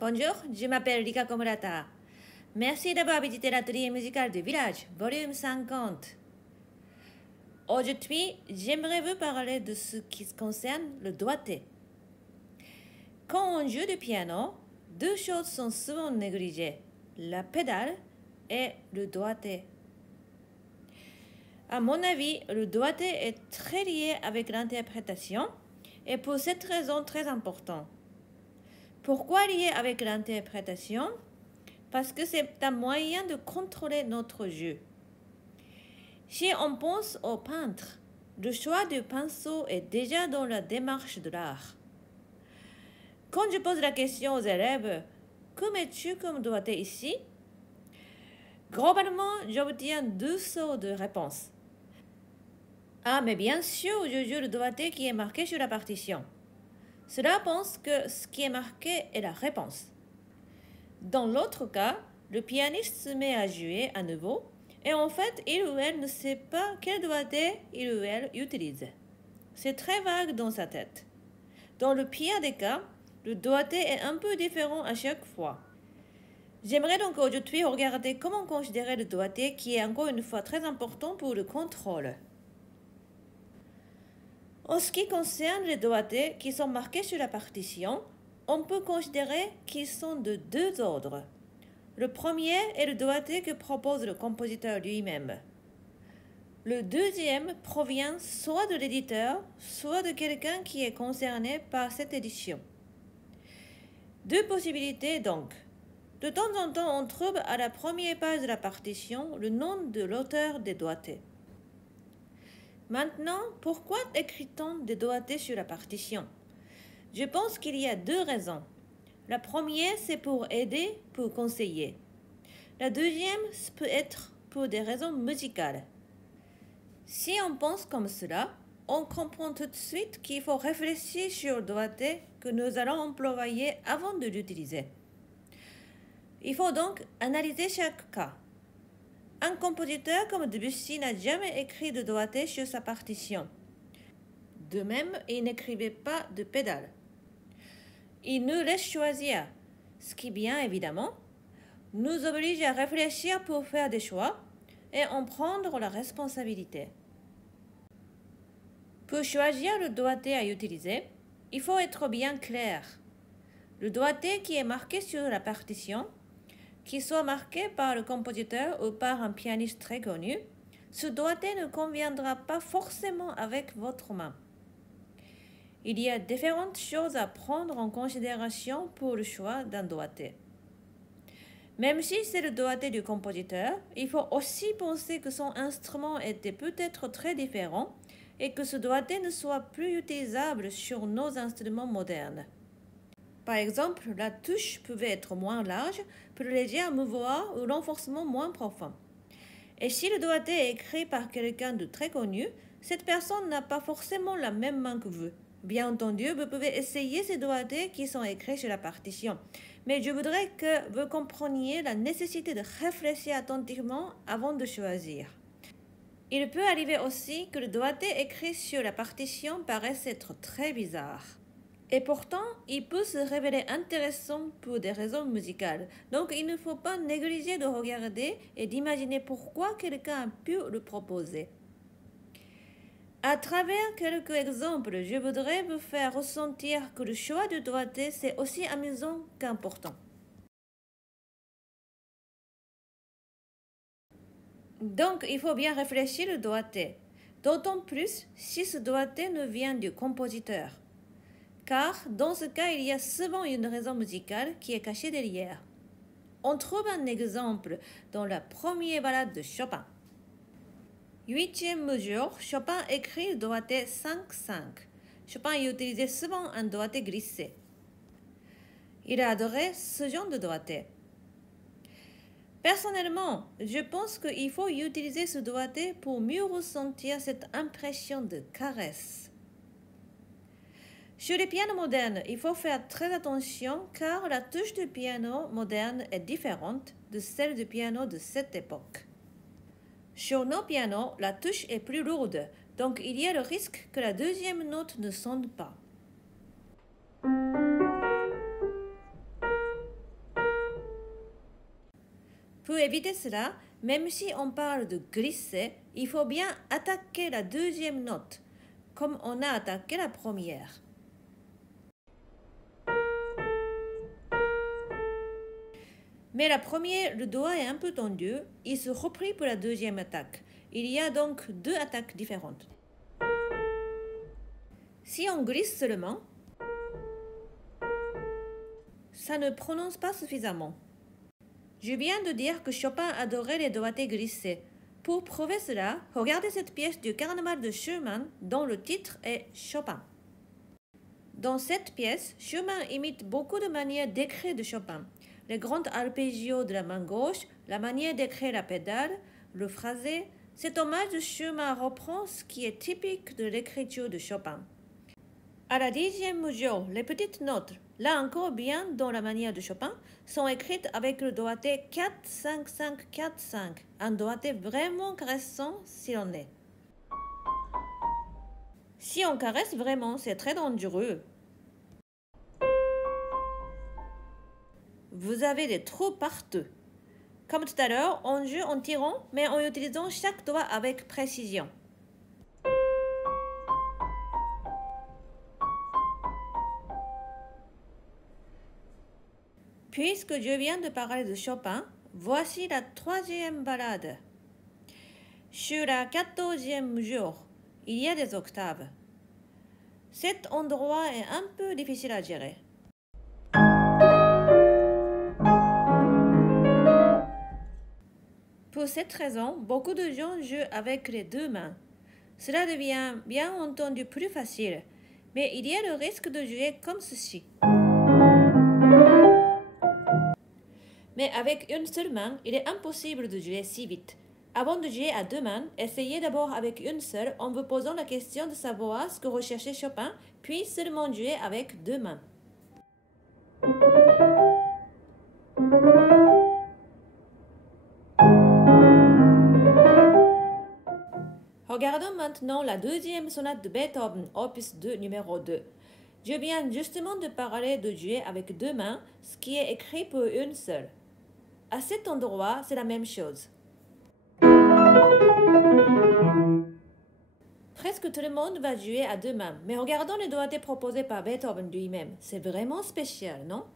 Bonjour, je m'appelle Rika Komurata. Merci d'avoir visité l'atelier musical du village, volume 50. Aujourd'hui, j'aimerais vous parler de ce qui concerne le doigté. Quand on joue du piano, deux choses sont souvent négligées, la pédale et le doigté. À mon avis, le doigté est très lié avec l'interprétation et pour cette raison très important. Pourquoi lié avec l'interprétation? Parce que c'est un moyen de contrôler notre jeu. Si on pense au peintre, le choix du pinceau est déjà dans la démarche de l'art. Quand je pose la question aux élèves, que mets-tu comme doigté ici? Globalement, j'obtiens deux sortes de réponses. Ah, mais bien sûr, je joue le doigté qui est marqué sur la partition. Cela pense que ce qui est marqué est la réponse. Dans l'autre cas, le pianiste se met à jouer à nouveau et en fait, il ou elle ne sait pas quel doigté il ou elle utilise. C'est très vague dans sa tête. Dans le pire des cas, le doigté est un peu différent à chaque fois. J'aimerais donc aujourd'hui regarder comment considérer le doigté qui est encore une fois très important pour le contrôle. En ce qui concerne les doigtés qui sont marqués sur la partition, on peut considérer qu'ils sont de deux ordres. Le premier est le doigté que propose le compositeur lui-même. Le deuxième provient soit de l'éditeur, soit de quelqu'un qui est concerné par cette édition. Deux possibilités donc. De temps en temps, on trouve à la première page de la partition le nom de l'auteur des doigtés. Maintenant, pourquoi écrit-on des doigtés sur la partition? Je pense qu'il y a deux raisons. La première, c'est pour aider, pour conseiller. La deuxième peut être pour des raisons musicales. Si on pense comme cela, on comprend tout de suite qu'il faut réfléchir sur le doigté que nous allons employer avant de l'utiliser. Il faut donc analyser chaque cas. Un compositeur comme Debussy n'a jamais écrit de doigté sur sa partition. De même, il n'écrivait pas de pédale. Il nous laisse choisir, ce qui, bien évidemment, nous oblige à réfléchir pour faire des choix et en prendre la responsabilité. Pour choisir le doigté à utiliser, il faut être bien clair. Le doigté qui est marqué sur la partition, qu'il soit marqué par le compositeur ou par un pianiste très connu, ce doigté ne conviendra pas forcément avec votre main. Il y a différentes choses à prendre en considération pour le choix d'un doigté. Même si c'est le doigté du compositeur, il faut aussi penser que son instrument était peut-être très différent et que ce doigté ne soit plus utilisable sur nos instruments modernes. Par exemple, la touche pouvait être moins large, plus légère à mouvoir ou l'enfoncement moins profond. Et si le doigté est écrit par quelqu'un de très connu, cette personne n'a pas forcément la même main que vous. Bien entendu, vous pouvez essayer ces doigtés qui sont écrits sur la partition. Mais je voudrais que vous compreniez la nécessité de réfléchir attentivement avant de choisir. Il peut arriver aussi que le doigté écrit sur la partition paraisse être très bizarre. Et pourtant, il peut se révéler intéressant pour des raisons musicales. Donc, il ne faut pas négliger de regarder et d'imaginer pourquoi quelqu'un a pu le proposer. À travers quelques exemples, je voudrais vous faire ressentir que le choix du doigté, c'est aussi amusant qu'important. Donc, il faut bien réfléchir le doigté, d'autant plus si ce doigté ne vient du compositeur. Car dans ce cas, il y a souvent une raison musicale qui est cachée derrière. On trouve un exemple dans la première ballade de Chopin. 8e mesure, Chopin écrit le doigté 5-5. Chopin utilisait souvent un doigté glissé. Il adorait ce genre de doigté. Personnellement, je pense qu'il faut utiliser ce doigté pour mieux ressentir cette impression de caresse. Sur les pianos modernes, il faut faire très attention car la touche du piano moderne est différente de celle du piano de cette époque. Sur nos pianos, la touche est plus lourde, donc il y a le risque que la deuxième note ne sonne pas. Pour éviter cela, même si on parle de glisser, il faut bien attaquer la deuxième note, comme on a attaqué la première. Mais la première, le doigt est un peu tendu, il se replie pour la deuxième attaque. Il y a donc deux attaques différentes. Si on glisse seulement, ça ne prononce pas suffisamment. Je viens de dire que Chopin adorait les doigtés glissés. Pour prouver cela, regardez cette pièce du Carnaval de Schumann dont le titre est Chopin. Dans cette pièce, Schumann imite beaucoup de manières d'écrire de Chopin. Les grands arpégios de la main gauche, la manière d'écrire la pédale, le phrasé. Cet hommage de Schumann reprend ce qui est typique de l'écriture de Chopin. À la 10e mesure, les petites notes, là encore bien dans la manière de Chopin, sont écrites avec le doigté 4-5-5-4-5, un doigté vraiment caressant si l'on est. Si on caresse vraiment, c'est très dangereux. Vous avez des trous partout. Comme tout à l'heure, on joue en tirant, mais en utilisant chaque doigt avec précision. Puisque je viens de parler de Chopin, voici la 3e ballade. Sur la 14e mesure, il y a des octaves. Cet endroit est un peu difficile à gérer. Pour cette raison, beaucoup de gens jouent avec les deux mains. Cela devient bien entendu plus facile, mais il y a le risque de jouer comme ceci. Mais avec une seule main, il est impossible de jouer si vite. Avant de jouer à deux mains, essayez d'abord avec une seule en vous posant la question de savoir ce que recherchait Chopin, puis seulement jouer avec deux mains. Regardons maintenant la deuxième sonate de Beethoven, opus 2, numéro 2. Je viens justement de parler de jouer avec deux mains, ce qui est écrit pour une seule. À cet endroit, c'est la même chose. Presque tout le monde va jouer à deux mains, mais regardons les doigtés proposés par Beethoven lui-même. C'est vraiment spécial, non?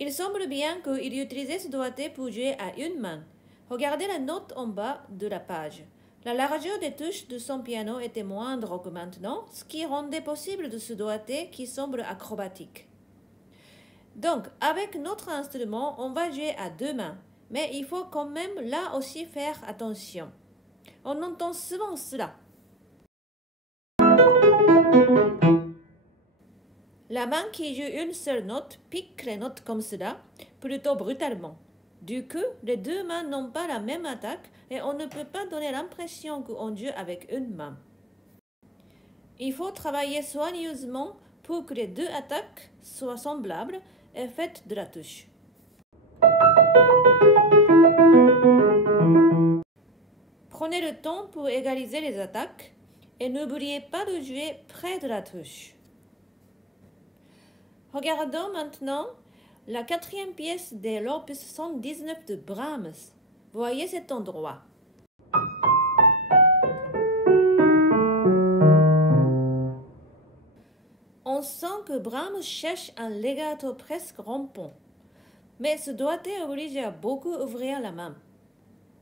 Il semble bien qu'il utilisait ce doigté pour jouer à une main. Regardez la note en bas de la page. La largeur des touches de son piano était moindre que maintenant, ce qui rendait possible de ce doigté qui semble acrobatique. Donc, avec notre instrument, on va jouer à deux mains, mais il faut quand même là aussi faire attention. On entend souvent cela. La main qui joue une seule note pique les notes comme cela, plutôt brutalement. Du coup, les deux mains n'ont pas la même attaque et on ne peut pas donner l'impression qu'on joue avec une main. Il faut travailler soigneusement pour que les deux attaques soient semblables et faites de la touche. Prenez le temps pour égaliser les attaques et n'oubliez pas de jouer près de la touche. Regardons maintenant la 4e pièce de l'opus 119 de Brahms. Voyez cet endroit. On sent que Brahms cherche un legato presque rompant. Mais ce doigté oblige à beaucoup ouvrir la main.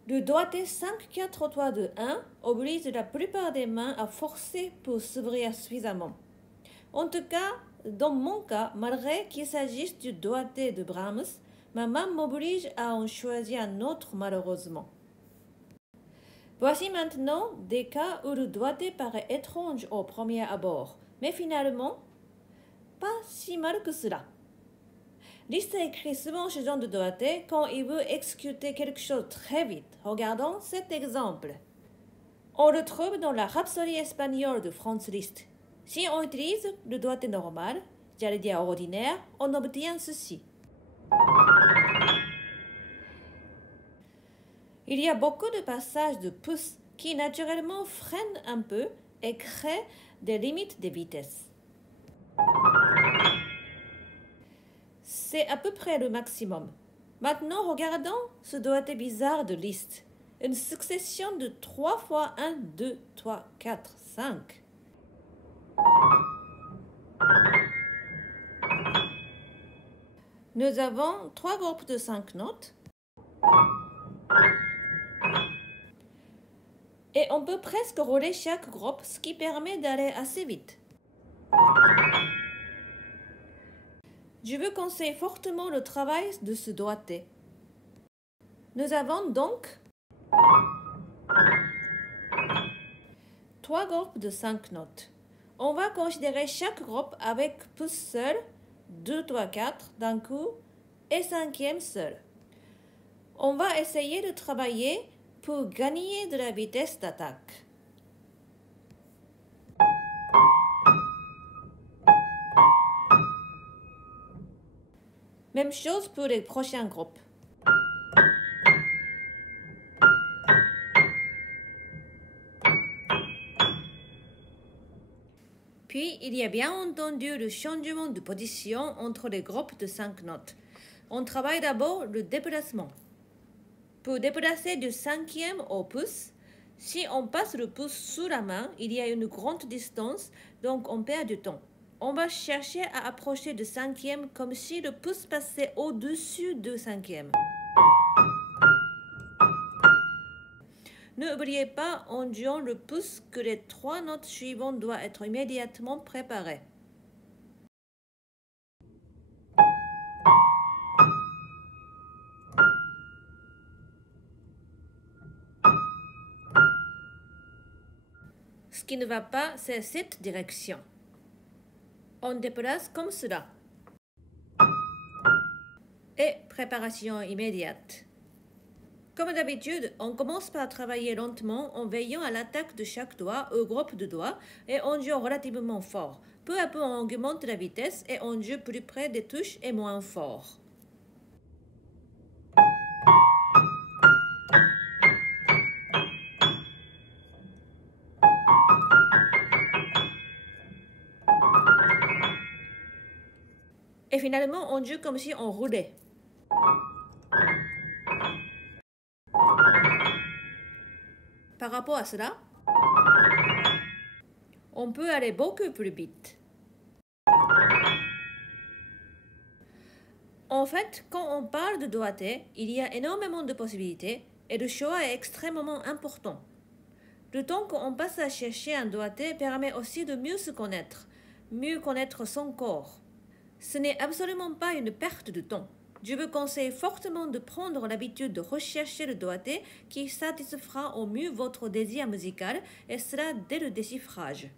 Le doigté 5-4-3 de 1 oblige la plupart des mains à forcer pour s'ouvrir suffisamment. En tout cas, dans mon cas, malgré qu'il s'agisse du doigté de Brahms, ma main m'oblige à en choisir un autre malheureusement. Voici maintenant des cas où le doigté paraît étrange au premier abord, mais finalement, pas si mal que cela. Liszt écrit souvent ce genre de doigté quand il veut exécuter quelque chose très vite. Regardons cet exemple. On le trouve dans la Rhapsodie espagnole de Franz Liszt. Si on utilise le doigté normal, j'allais dire ordinaire, on obtient ceci. Il y a beaucoup de passages de pouce qui naturellement freinent un peu et créent des limites de vitesse. C'est à peu près le maximum. Maintenant, regardons ce doigté bizarre de liste. Une succession de 3 fois 1, 2, 3, 4, 5. Nous avons 3 groupes de 5 notes. Et on peut presque rouler chaque groupe, ce qui permet d'aller assez vite. Je vous conseille fortement le travail de ce doigté. Nous avons donc 3 groupes de 5 notes. On va considérer chaque groupe avec pouce seul, 2, 3, 4 d'un coup et 5e seul. On va essayer de travailler pour gagner de la vitesse d'attaque. Même chose pour les prochains groupes. Puis, il y a bien entendu le changement de position entre les groupes de 5 notes. On travaille d'abord le déplacement. Pour déplacer du 5e au pouce, si on passe le pouce sous la main, il y a une grande distance, donc on perd du temps. On va chercher à approcher du 5e comme si le pouce passait au-dessus du 5e. N'oubliez pas, en jouant le pouce, que les 3 notes suivantes doivent être immédiatement préparées. Ce qui ne va pas, c'est cette direction. On déplace comme cela. Et préparation immédiate. Comme d'habitude, on commence par travailler lentement en veillant à l'attaque de chaque doigt au groupe de doigts et on joue relativement fort. Peu à peu, on augmente la vitesse et on joue plus près des touches et moins fort. Et finalement, on joue comme si on roulait. Par rapport à cela, on peut aller beaucoup plus vite. En fait, quand on parle de doigté, il y a énormément de possibilités et le choix est extrêmement important. Le temps qu'on passe à chercher un doigté permet aussi de mieux se connaître, mieux connaître son corps. Ce n'est absolument pas une perte de temps. Je vous conseille fortement de prendre l'habitude de rechercher le doigté qui satisfera au mieux votre désir musical et cela dès le déchiffrage.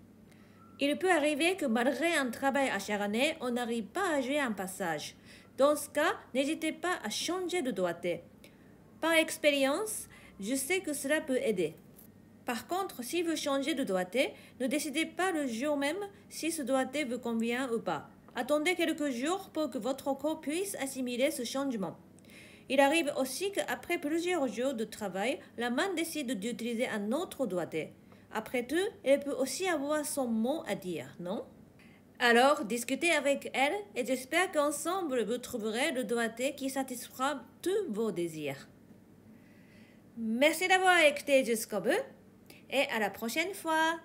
Il peut arriver que malgré un travail acharné, on n'arrive pas à jouer un passage. Dans ce cas, n'hésitez pas à changer de doigté. Par expérience, je sais que cela peut aider. Par contre, si vous changez de doigté, ne décidez pas le jour même si ce doigté vous convient ou pas. Attendez quelques jours pour que votre corps puisse assimiler ce changement. Il arrive aussi qu'après plusieurs jours de travail, la main décide d'utiliser un autre doigté. Après tout, elle peut aussi avoir son mot à dire, non? Alors, discutez avec elle et j'espère qu'ensemble vous trouverez le doigté qui satisfera tous vos désirs. Merci d'avoir écouté jusqu'au bout et à la prochaine fois.